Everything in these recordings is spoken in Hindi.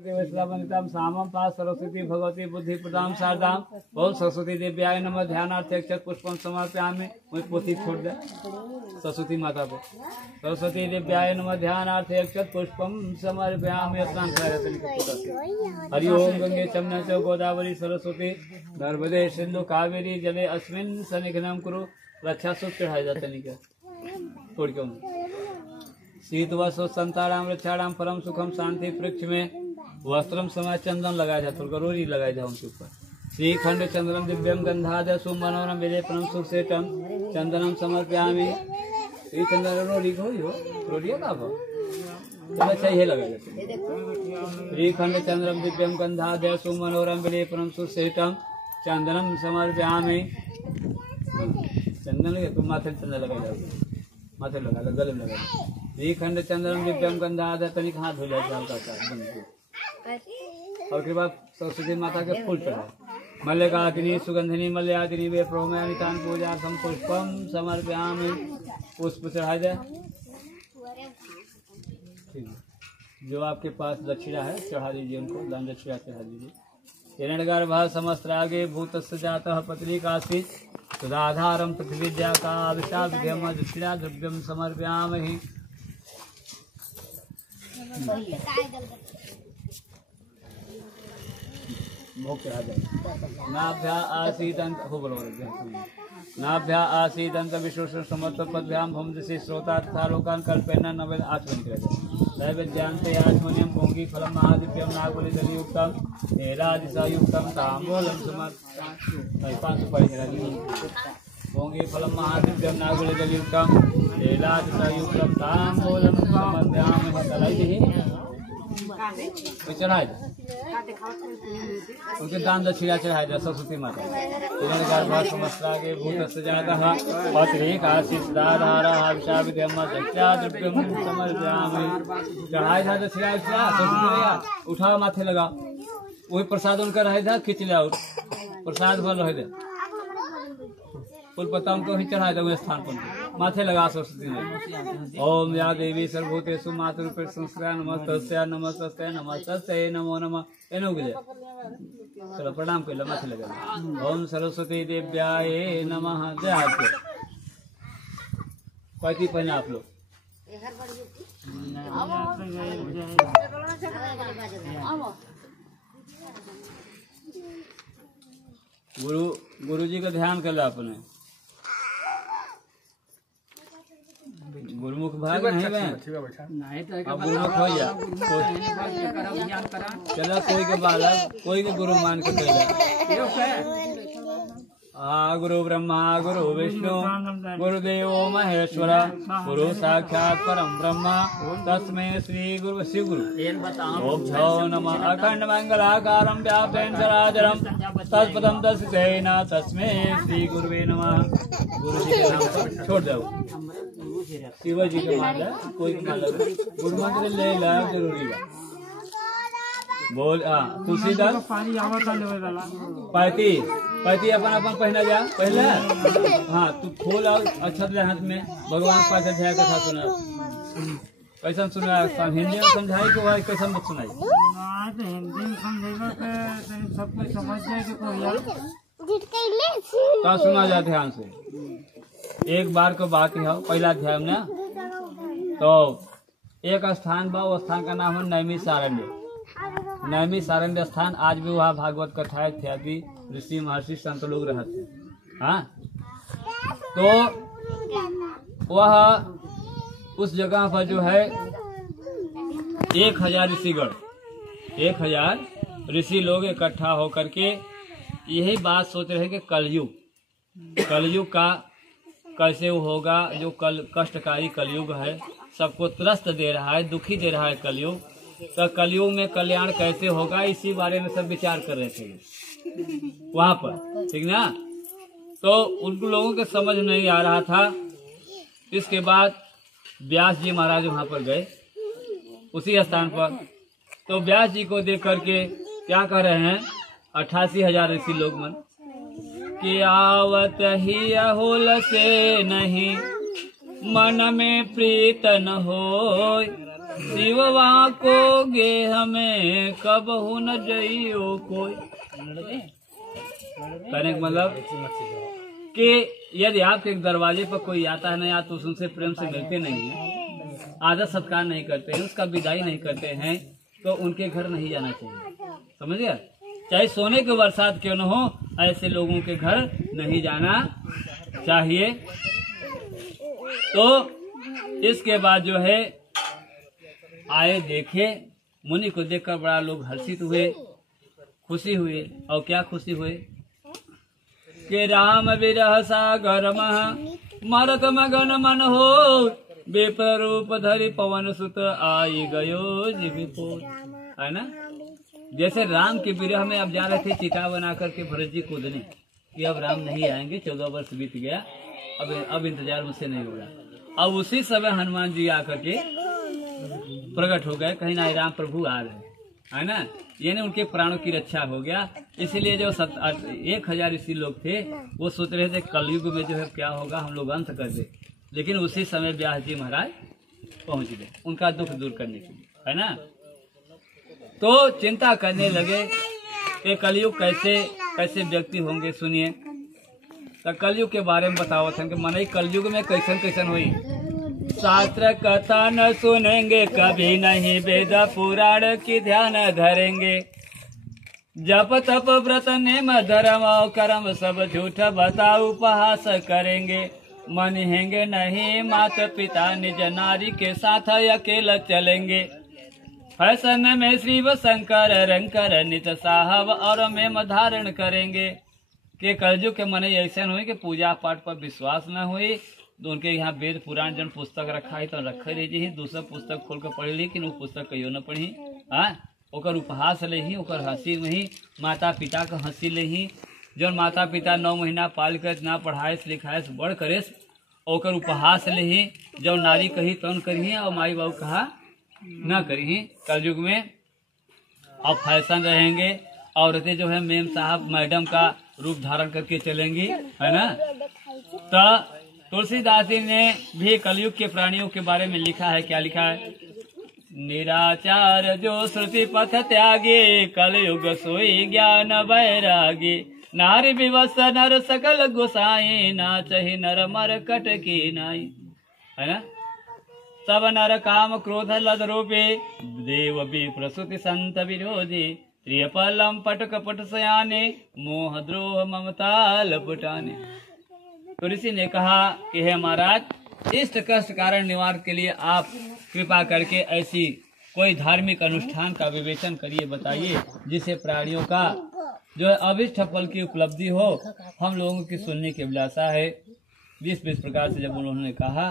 वैश्वावनितां सामं पास सरस्वती भगवती बुद्धि प्रदां शारदाम। ओम सरस्वती देव्याय नमः। ध्यानार्थ अक्षत पुष्पम समर्पयामि। मुझे पोथी छोड़ दे सरस्वती माता को। सरस्वती देव्याय नमः। ध्यानार्थ अक्षत पुष्पम समर्पयामि। स्नान कराया हरि ओम गंगे चमना च गोदावरी सरस्वती नर्मदे सिंधु कावेरी जले अस्मिन् सन्निधिं कुरु। रक्षा सूत्र चढ़ाया जाता नहीं क्या छोड़ के शीत वस्त्र संताराम रक्षाराम परम सुखम शांति वृक्ष में वस्त्रम समय चंदन लगाया जाता है रोरी लगाया जाए उनके ऊपर। श्रीखंड चंद्रम दिव्यम गंधाद सुमनोरम मेरे परम सुसेटम चंदनम समर्पयामि। ये चंदन रोरी को रोरी का तो अच्छा ये लगाया जाता है। श्रीखंड चंद्रम दिव्यम गंधाद सुमनोरम मेरे परम सुसेटम चंदनम समर्पयामि। चंदन तुम माथे चंदन लगाया जाओ माथे लगा लो गले में लगा लो। श्रीखंड चंद्रम दिव्यम गंधाद तनिक हाथ धो जाए और के बाद सरस्वती माता के फूल चढ़ाए। मल्लिकाग्नि सुगंधिनी मल्याग्नि वे प्रोमयानितान पूजा सम पुष्पम समर्पयामि। पुष्प चढ़ाए जाए। ठीक है जो आपके पास दक्षिणा है चढ़ा दीजिए उनको दान दक्षिणा चढ़ा दीजिए। हिरण्यगर्भ समस्त्रागे भूतस्य जातः पत्रिकासी सुधाधारम पृथ्वीद्या का विषा विध्यम दक्षिणा द्रव्यम समर्पयामि। नाभ्या आसीदंत हो बोलो नाभ्या आसीदंत विशोषण समर्थ पदभ्याम भूम दिशि श्रोता तथा लोकान कल्पेना नवेद आचमन करेगा। दैवज्ञानते आचमनियम भोंगी फलम महादिव्यम नागबली दलियुक्तम हेरादिशायुक्तम तांबूलम समर्पयामि। 500 भोंगी फलम महादिव्यम नागबली दलियुक्तम हेरादिशायुक्तम तांबूलम समर्पयामि। चढ़ाए उनके दान दक्षिणा चढ़ाए जाए सरस्वती माता। समस्त्रागे भूत सजातः पत्रिकासी सुधाधारा विषा विध्यम दक्षिणा द्रव्यम समर्पयामि। चढ़ाए जा दक्षिणा सरस्वती उठाओ माथे लगा वही प्रसाद उनका रहे था खींच लिया प्रसाद भर रहे थे फूल पत्ता उनको ही चढ़ाए थे स्थान पर माथे लगा सरस्वती ने। ओम या देवी सर्वभूतेषु मातृरूपेण संस्कृता नमस्तस्यै नमस्तस्यै नमस्तस्यै नमो नमः। एनो गिले चलो प्रणाम कर लो माथे लगा। ओम सरस्वती देव्याय नमः। जय आपके पार्टी पहना आप लोग गुरु जी का ध्यान कर लो आपने। गुरुमुख भाग नहीं अब गुरुमुख हो जा चलो कोई के बालक कोई के गुरु मान के चला। गुरु ब्रह्मा गुरु विष्णु गुरुदेव महेश्वर गुरु साक्षात परम ब्रह्म तस्मै श्री गुरु शिव गुरु। ओम नमः अखंड मंगलाकारं व्याप्तं चराचरं तत्पदं दर्शितेन तस्मै श्री गुरुवे नमः। गुरु जी के नाम पर छोड़ दो शिव जी के माला कोई माला गुरु मंत्र ले ला जरूरी है। बोल तुलसीदास पाती पाती अपन अपन पहना जा पहले। हाँ तू खोल और अच्छा हाथ में भगवान पास अध्याय कथा सुना कैसा सुना हिंदी में समझाई को भाई कैसा मत सुनाई हिंदी में समझेगा सब कुछ समझ जाएगा तो सुना जा ध्यान से। एक बार को बात ही हो पहला अध्याय में तो एक स्थान बा वो स्थान का नाम है नैमी सारण्य। नैमी सारण्य स्थान आज भी वहाँ भागवत कथा इत्यादि ऋषि महर्षि संत लोग रहते हैं। हाँ तो वह उस जगह पर जो है 1000 ऋषिगण 1000 ऋषि लोग इकट्ठा होकर के यही बात सोच रहे कि कलयुग का कैसे होगा। जो कष्टकारी कलयुग है सबको त्रस्त दे रहा है दुखी दे रहा है कलयुग। तो कलयुग में कल्याण कैसे होगा इसी बारे में सब विचार कर रहे थे वहाँ पर ठीक ना। तो उन लोगों के समझ नहीं आ रहा था। इसके बाद व्यास जी महाराज वहाँ पर गए उसी स्थान पर। तो व्यास जी को देख करके क्या कह रहे हैं 88,000 ऋषि लोग मन कि आवत ही अहोल से नहीं मन में प्रीत न हो शिववा को गे हमें कब हो न जइयो कोई। कहने का मतलब कि यदि आपके दरवाजे पर कोई आता है ना, या तो उनसे प्रेम से मिलते नहीं है, आदर सत्कार नहीं करते हैं, उसका विदाई नहीं करते हैं, तो उनके घर नहीं जाना चाहिए। समझ गया? चाहे सोने की बरसात क्यों न हो, ऐसे लोगों के घर नहीं जाना चाहिए। तो इसके बाद जो है आए, देखे, मुनि को देखकर बड़ा लोग हर्षित हुए, खुशी हुए। और क्या खुशी हुए कि राम विरह सागर मरत मगन मन हो, बेपर रूप धरि पवन सुत आई गयो जीवित। है ना? जैसे राम के विरह में अब जा रहे थे चिता बना करके भरत जी कूदने कि अब राम नहीं आएंगे, 14 वर्ष बीत गया, अब इंतजार मुझसे नहीं होगा। अब उसी समय हनुमान जी आकर के प्रकट हो गए, कहीं ना राम प्रभु आ रहे, है ना? यानी उनके प्राणों की रक्षा हो गया। इसलिए जो 1000 ऋषि लोग थे वो सोच रहे थे कलयुग में जो है क्या होगा, हम लोग अंत कर दे। लेकिन उसी समय व्यास जी महाराज पहुंच गए उनका दुख दूर करने के लिए, है ना? तो चिंता करने लगे कि कलयुग कैसे व्यक्ति होंगे। सुनिए, तो कलयुग के बारे में बताओ थे कि मन कलयुग में कैसन हुई। शास्त्र कथा न सुनेंगे कभी नहीं, वेद पुराण की ध्यान धरेंगे, जप तप व्रत नेम धर्म और कर्म सब झूठ बता उपहास करेंगे। मन हेंगे नहीं माता पिता निज नारी के साथ अकेला चलेंगे। फैशन में शिव शंकर रंकर नित साहब और मेम धारण करेंगे। के कलयुग के मन ऐसे हुई कि पूजा पाठ पर विश्वास न हुई, तो उनके यहाँ वेद पुराण जन पुस्तक रखा है तो रखे रही, दूसरा पुस्तक खोल कर पढ़ी, लेकिन वो पुस्तक कहियो न पढ़ी। हाँ, ओकर उपहास ले ही, ओकर हंसी में ही, माता पिता का हंसी ले ही, जो माता पिता 9 महीना पाल कर ना पढ़ाए लिखाए बड़ करे, ओकर उपहास ले ही, जो नारी कही तौन करी और माई बाबू कहा न करी। कलयुग में अब फैशन रहेंगे, औरतें जो है मेम साहब मैडम का रूप धारण करके चलेंगी, है ना? तो तुलसीदास जी ने भी कलयुग के प्राणियों के बारे में लिखा है। क्या लिखा है? निराचार जो श्रुति पथ त्यागे, कलयुग सोई ज्ञान वैरागी, नारी विवश नर सकल गोसाई, ना चही नर मर कट की नाई। है ना? सब नर काम क्रोध लद रूपे, देव भी प्रसूति संत विरोधी, प्रिय पलम पटक पट सयाने, मोह द्रोह ममता लपटाने। तो ऋषि ने कहा कि हे महाराज, इष्ट कष्ट कारण निवारण के लिए आप कृपा करके ऐसी कोई धार्मिक अनुष्ठान का विवेचन करिए, बताइए, जिससे प्राणियों का जो है अभिष्ट फल की उपलब्धि हो। हम लोगों की सुनने की अभिलाषा है। जिस प्रकार से जब उन्होंने कहा,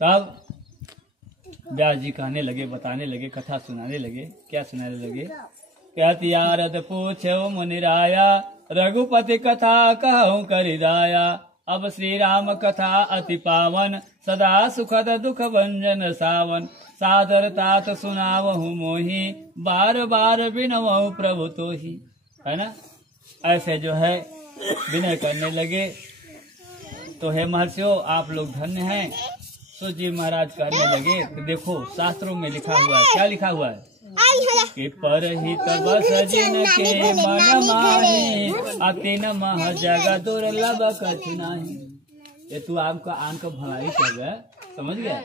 तब व्यास जी कहने लगे, बताने लगे, कथा सुनाने लगे। क्या सुनाने लगे? कहती यारद पूछो मुनिराया, रघुपति कथा कहूँ करिदाया, अब श्री राम कथा अति पावन, सदा सुखद दुख भंजन सावन, सादर तात सुनावहु मोही, बार बार बिनवहु प्रभु तो ही। है ना? ऐसे जो है विनय करने लगे। तो हे महर्षियों, आप लोग धन्य हैं। तो जी महाराज कहने लगे कि देखो शास्त्रों में लिखा हुआ है। क्या लिखा हुआ है? कि परहित बस जिनके मन माही, अति न मह जग दुर्लभ कछु नाही। ये तू आपका आन का भलाई कर गया, समझ गया?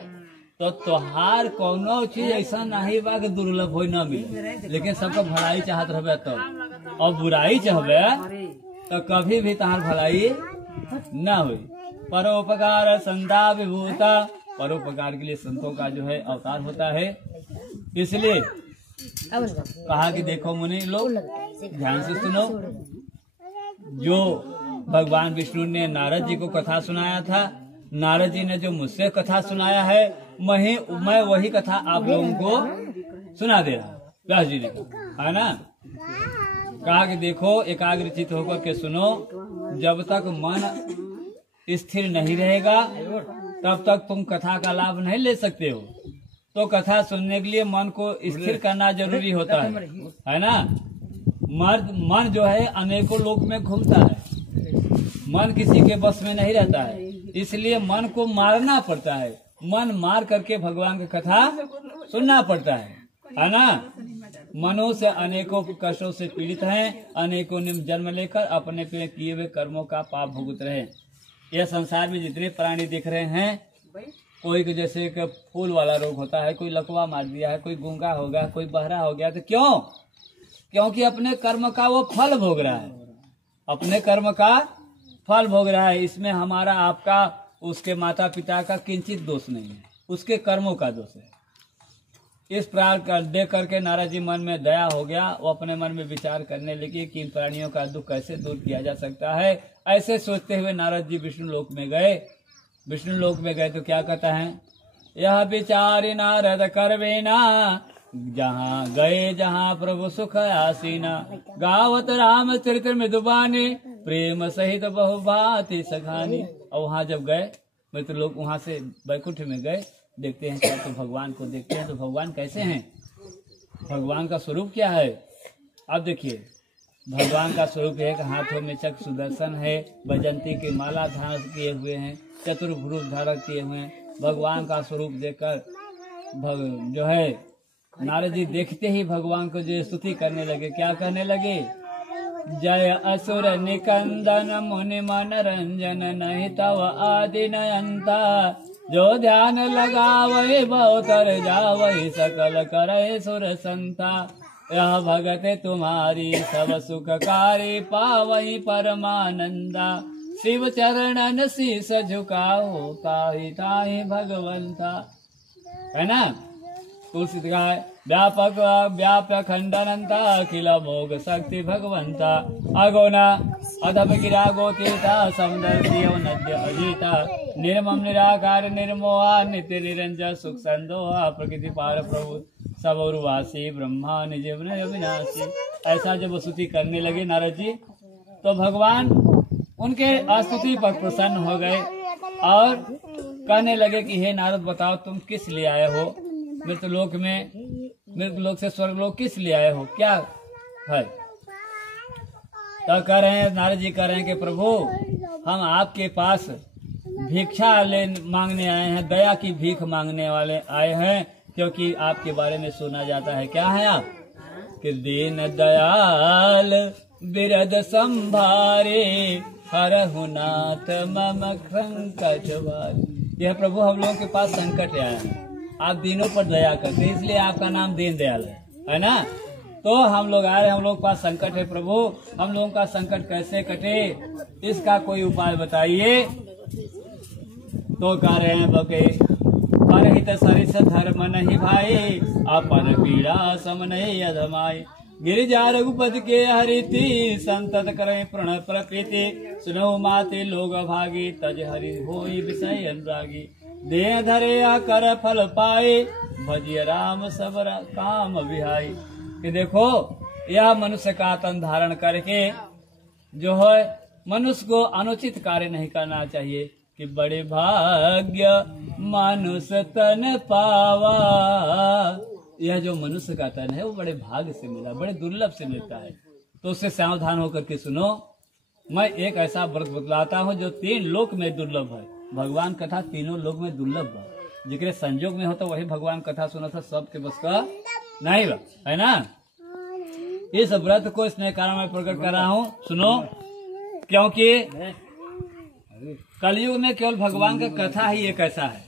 तो तोहार कोनो चीज ऐसा नहीं बा कि दुर्लभ हो न मिले, लेकिन सबका भलाई चाहत रहे तब, और बुराई चाहबे तो कभी भी तहार भलाई न हुई। परोपकार संता विभूता, परोपकार के लिए संतों का जो है अवतार होता है। इसलिए कहा कि देखो मुनि लोग, ध्यान से सुनो। जो भगवान विष्णु ने नारद जी को कथा सुनाया था, नारद जी ने जो मुझसे कथा सुनाया है, मैं वही कथा आप लोगों को सुना दे रहा। व्यास जी ने, है ना? कहा कि देखो, एकाग्रचित होकर के सुनो। जब तक मन स्थिर नहीं रहेगा तब तक तुम कथा का लाभ नहीं ले सकते हो। तो कथा सुनने के लिए मन को स्थिर करना जरूरी होता है ना? मन जो है अनेकों लोक में घूमता है, मन किसी के बस में नहीं रहता है, इसलिए मन को मारना पड़ता है। मन मार करके भगवान की कथा सुनना पड़ता है ना। मनुष्य अनेकों कष्टों से पीड़ित हैं, अनेकों ने जन्म लेकर अपने पे किए हुए कर्मों का पाप भुगत रहे हैं। यह संसार में जितने प्राणी दिख रहे हैं, कोई के जैसे एक फूल वाला रोग होता है, कोई लकवा मार दिया है, कोई गूंगा हो गया, कोई बहरा हो गया, तो क्यों? क्योंकि अपने कर्म का वो फल भोग रहा है, अपने कर्म का फल भोग रहा है। इसमें हमारा आपका उसके माता पिता का किंचित दोष नहीं है, उसके कर्मों का दोष है। इस प्रकार देख करके नारद जी मन में दया हो गया, वो अपने मन में विचार करने लगे कि इन प्राणियों का दुख कैसे दूर किया जा सकता है। ऐसे सोचते हुए नारद जी विष्णु लोक में गए। विष्णु लोक में गए तो क्या कहता है, यह विचारी नारद करवेना, जहाँ गए जहाँ प्रभु सुख आसीना, गावत राम चरित्र मृदुबानी, प्रेम सहित बहुभांति सखानी। और वहाँ जब गए मित्र लोग, वहाँ से बैकुंठ में गए, देखते हैं क्या, तो भगवान को देखते हैं तो भगवान कैसे हैं, भगवान का स्वरूप क्या है। अब देखिए भगवान का स्वरूप है कि हाथों में चक्र सुदर्शन है, वैजंती की माला धारण किए हुए हैं, चतुर्भुज धारण किए हुए हैं। भगवान का स्वरूप देखकर जो है नारद जी देखते ही भगवान को जो स्तुति करने लगे। क्या कहने लगे, जय असुर निकंदन मुनि मन रंजन, नहीं तव आदि नयंता, जो ध्यान लगावै बहुतर जावै, सकल करे सुर संता। यह भगत तुम्हारी सब सुखकारी, पावई परमानंदा, शिव चरणन शीस झुकाओ, ताहि ताहि भगवंता। है ना। तुलसी का व्यापक व्याप्य खंडनंता, अखिल मोग शक्ति भगवंता, अगोना अधप गिरा गोतीता, समुद्र नद्य अजीता, निर्मम निराकार निर्मोहा, नित्य निरंजन सुख संदोहा, प्रकृति पार प्रभु सब उर्वासी, ब्रह्मा निज अविनाशी। ऐसा जब स्तुति करने लगे नारद जी, तो भगवान उनके स्तुति पर प्रसन्न हो गए और कहने लगे कि हे नारद बताओ तुम किस लिए आए हो, मृतलोक में, मृतलोक से स्वर्गलोक किस लिए आए हो, क्या है। तो कह रहे हैं, नारद जी कह रहे हैं कि प्रभु हम आपके पास भिक्षा मांगने आए हैं, दया की भीख मांगने वाले आए हैं, क्योंकि आपके बारे में सुना जाता है। क्या है आप कि दीन दयाल बिरद संभारे, हरहु नाथ मम संकट वारे। यह प्रभु हम लोगों के पास संकट आया है, आप दीनों पर दया करते हैं, इसलिए आपका नाम दीन दयाल है ना। तो हम लोग आ रहे हैं, हम लोग के पास संकट है प्रभु, हम लोगों का संकट कैसे कटे, इसका कोई उपाय बताइए। तो कह रहे हैं बके, परहित सरिस धर्म नहीं भाई, अपन पीड़ा सम नहीं अधमाई, गिरिजा रघुपति के हरिति, संतत करे प्रणय प्रकृति, सुनो माते लोग भागी, तज हरि होई विषय अनुरागी, देह धरे कर फल पाए, भजिय राम सबर काम विहाई। कि देखो यह मनुष्य का तन धारण करके जो है मनुष्य को अनुचित कार्य नहीं करना चाहिए, कि बड़े भाग्य मनुष्य तन पावा। यह जो मनुष्य का तन है वो बड़े भाग्य से मिला, बड़े दुर्लभ से मिलता है। तो उससे सावधान होकर के सुनो, मैं एक ऐसा व्रत बतलाता हूँ जो 3 लोक में दुर्लभ है। भगवान कथा तीनों लोक में दुर्लभ है, जिक्र संजोग में हो तो वही भगवान कथा सुना था, सबके बस का नहीं बा, है ना। इस व्रत को इसने कारण मैं प्रकट कर रहा हूँ, सुनो। क्योंकि कलयुग में केवल भगवान का कथा ही एक ऐसा है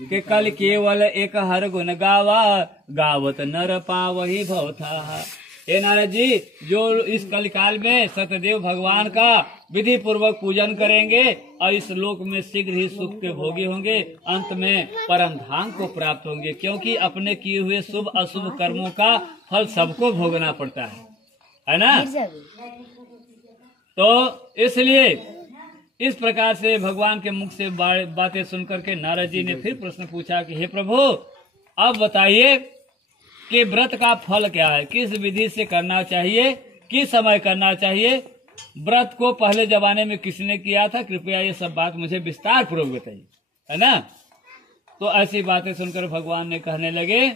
कि कल केवल एक हर गुण गावा, गावत नर पावहि भवथा। हे नारद जी, जो इस कलिकाल में सत्यदेव भगवान का विधि पूर्वक पूजन करेंगे और इस लोक में शीघ्र ही सुख के भोगी होंगे, अंत में परम धाम को प्राप्त होंगे। क्योंकि अपने किए हुए शुभ अशुभ कर्मों का फल सबको भोगना पड़ता है ना। तो इसलिए इस प्रकार से भगवान के मुख से बातें सुनकर के नारद जी ने फिर प्रश्न पूछा कि हे प्रभु अब बताइए कि व्रत का फल क्या है, किस विधि से करना चाहिए, किस समय करना चाहिए, व्रत को पहले जमाने में किसने किया था, कृपया ये सब बात मुझे विस्तार पूर्वक बताइए, है ना। तो ऐसी बातें सुनकर भगवान ने कहने लगे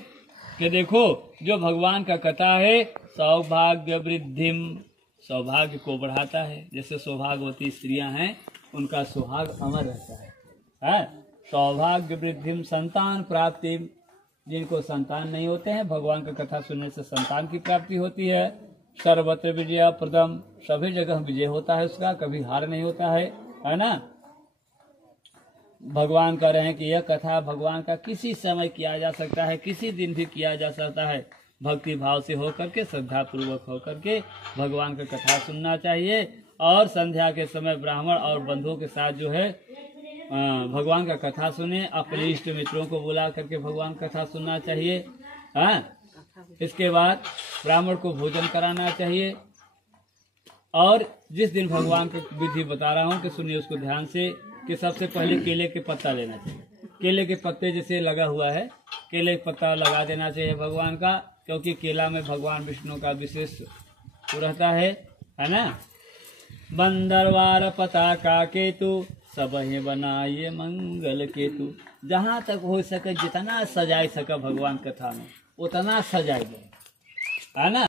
कि देखो जो भगवान का कथा है सौभाग्य वृद्धिम, सौभाग्य को बढ़ाता है। जैसे सौभाग्यवती स्त्रियां हैं उनका सुहाग अमर रहता है। सौभाग्य वृद्धिम संतान प्राप्ति, जिनको संतान नहीं होते हैं, भगवान की कथा सुनने से संतान की प्राप्ति होती है। सर्वत्र विजय प्रदम, सभी जगह विजय होता है उसका, कभी हार नहीं होता है ना। भगवान कह रहे हैं कि यह कथा भगवान का किसी समय किया जा सकता है, किसी दिन भी किया जा सकता है। भक्ति भाव से होकर के, श्रद्धा पूर्वक होकर के भगवान का कथा सुनना चाहिए। और संध्या के समय ब्राह्मण और बंधुओं के साथ जो है भगवान का कथा सुने। अपने इष्ट मित्रों को बुला करके भगवान कथा सुनना चाहिए। इसके बाद ब्राह्मण को भोजन कराना चाहिए। और जिस दिन भगवान का विधि बता रहा हूँ कि सुनिए उसको ध्यान से, कि सबसे पहले केले के पत्ता लेना चाहिए। केले के पत्ते जैसे लगा हुआ है, केले के पत्ता लगा देना चाहिए भगवान का, क्योंकि केला में भगवान विष्णु का विशेष रहता है ना। बंदरवार पताका केतु, सब ही बनाइए मंगल केतु। जहाँ तक हो सके जितना सजाए सके भगवान कथा में उतना सजाइए, है ना।